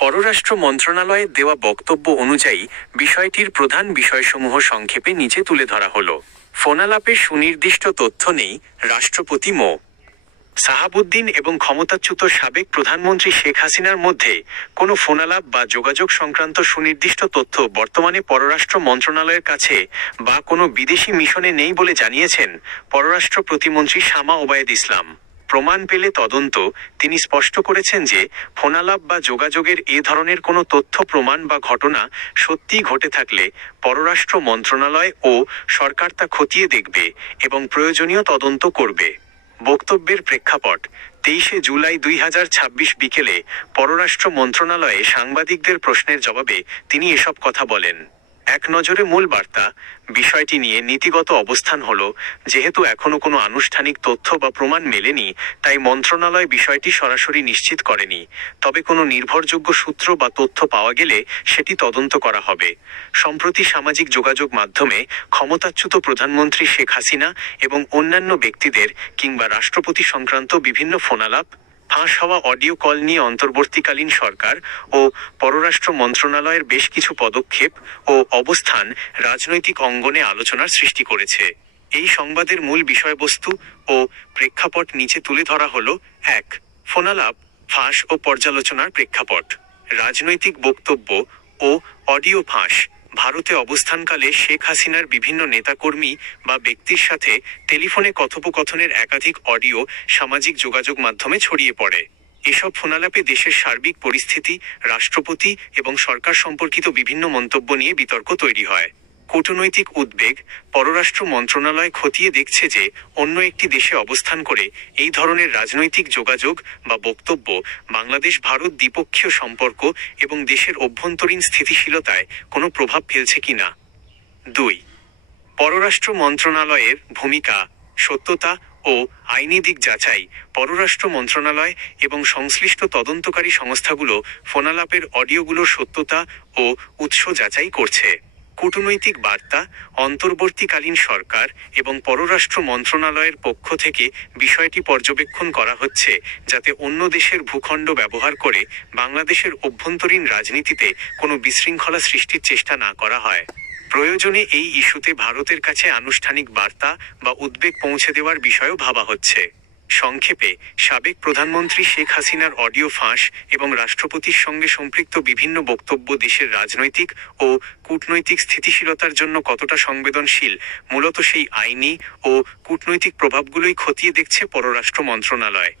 পররাষ্ট্র মন্ত্রণালয়ের দেওয়া বক্তব্য অনুযায়ী বিষয়টির প্রধান বিষয়সমূহ সংক্ষেপে নিচে তুলে ধরা হলো। ফোনালাপে সুনির্দিষ্ট তথ্য নেই। রাষ্ট্রপতি মো. সাহাবুদ্দিন এবং ক্ষমতাচ্যুত সাবেক প্রধানমন্ত্রী শেখ হাসিনার মধ্যে কোনো ফোনালাপ বা যোগাযোগ সংক্রান্ত সুনির্দিষ্ট তথ্য বর্তমানে পররাষ্ট্র মন্ত্রণালয়ের কাছে বা কোনো বিদেশি মিশনে নেই বলে জানিয়েছেন পররাষ্ট্র প্রতিমন্ত্রী শামা ওবায়েদ ইসলাম। প্রমাণ পেলে তদন্ত। তিনি স্পষ্ট করেছেন যে ফোনালাপ বা যোগাযোগের এ ধরনের কোনো তথ্য প্রমাণ বা ঘটনা সত্যিই ঘটে থাকলে পররাষ্ট্র মন্ত্রণালয় ও সরকার তা খতিয়ে দেখবে এবং প্রয়োজনীয় তদন্ত করবে। বক্তব্যের প্রেক্ষাপট: 23 জুলাই 2026 বিকেলে পররাষ্ট্র মন্ত্রণালয়ে সাংবাদিকদের প্রশ্নের জবাবে তিনি এসব কথা বলেন। এক নজরে মূল বার্তা: বিষয়টি নিয়ে নীতিগত অবস্থান হলো, যেহেতু এখনো কোনো আনুষ্ঠানিক তথ্য বা প্রমাণ মেলেনি, তাই মন্ত্রণালয় বিষয়টি সরাসরি নিশ্চিত করেনি। তবে কোনো নির্ভরযোগ্য সূত্র বা তথ্য পাওয়া গেলে সেটি তদন্ত করা হবে। সম্প্রতি সামাজিক যোগাযোগ মাধ্যমে ক্ষমতাচ্যুত প্রধানমন্ত্রী শেখ হাসিনা এবং অন্যান্য ব্যক্তিদের কিংবা রাষ্ট্রপতি সংক্রান্ত বিভিন্ন ফোনালাপ, ফাঁস হওয়া অডিও কল নিয়ে অন্তর্বর্তীকালীন সরকার ও পররাষ্ট্র মন্ত্রণালয়ের বেশ কিছু পদক্ষেপ ও অবস্থান রাজনৈতিক অঙ্গনে আলোচনার সৃষ্টি করেছে। এই সংবাদের মূল বিষয়বস্তু ও প্রেক্ষাপট নিচে তুলে ধরা হলো। 1. ফোনালাপ, ফাঁস ও পর্যালোচনার প্রেক্ষাপট। রাজনৈতিক বক্তব্য ও অডিও ফাঁস: ভারতে অবস্থানকালে শেখ হাসিনার বিভিন্ন নেতাকর্মী বা ব্যক্তির সাথে টেলিফোনে কথোপকথনের একাধিক অডিও সামাজিক যোগাযোগ মাধ্যমে ছড়িয়ে পড়ে। এসব ফোনালাপে দেশের সার্বিক পরিস্থিতি, রাষ্ট্রপতি এবং সরকার সম্পর্কিত বিভিন্ন মন্তব্য নিয়ে বিতর্ক তৈরি হয়। কূটনৈতিক উদ্বেগ: পররাষ্ট্র মন্ত্রণালয় খতিয়ে দেখছে যে অন্য একটি দেশে অবস্থান করে এই ধরনের রাজনৈতিক যোগাযোগ বা বক্তব্য বাংলাদেশ ভারত দ্বিপক্ষীয় সম্পর্ক এবং দেশের অভ্যন্তরীণ স্থিতিশীলতায় কোনো প্রভাব ফেলছে কিনা। 2. পররাষ্ট্র মন্ত্রণালয়ের ভূমিকা, সত্যতা ও আইনি দিক যাচাই: পররাষ্ট্র মন্ত্রণালয় এবং সংশ্লিষ্ট তদন্তকারী সংস্থাগুলো ফোনালাপের অডিওগুলোর সত্যতা ও উৎস যাচাই করছে। কূটনৈতিক বার্তা: অন্তর্বর্তীকালীন সরকার এবং পররাষ্ট্র মন্ত্রণালয়ের পক্ষ থেকে বিষয়টি পর্যবেক্ষণ করা হচ্ছে, যাতে অন্য দেশের ভূখণ্ড ব্যবহার করে বাংলাদেশের অভ্যন্তরীণ রাজনীতিতে কোনো বিশৃঙ্খলা সৃষ্টির চেষ্টা না করা হয়। প্রয়োজনে এই ইস্যুতে ভারতের কাছে আনুষ্ঠানিক বার্তা বা উদ্বেগ পৌঁছে দেওয়ার বিষয়ও ভাবা হচ্ছে। সংক্ষেপে, সাবেক প্রধানমন্ত্রী শেখ হাসিনার অডিও ফাঁস এবং রাষ্ট্রপতির সঙ্গে সম্পৃক্ত বিভিন্ন বক্তব্য দেশের রাজনৈতিক ও কূটনৈতিক স্থিতিশীলতার জন্য কতটা সংবেদনশীল, মূলত সেই আইনি ও কূটনৈতিক প্রভাবগুলোই খতিয়ে দেখছে পররাষ্ট্র মন্ত্রণালয়।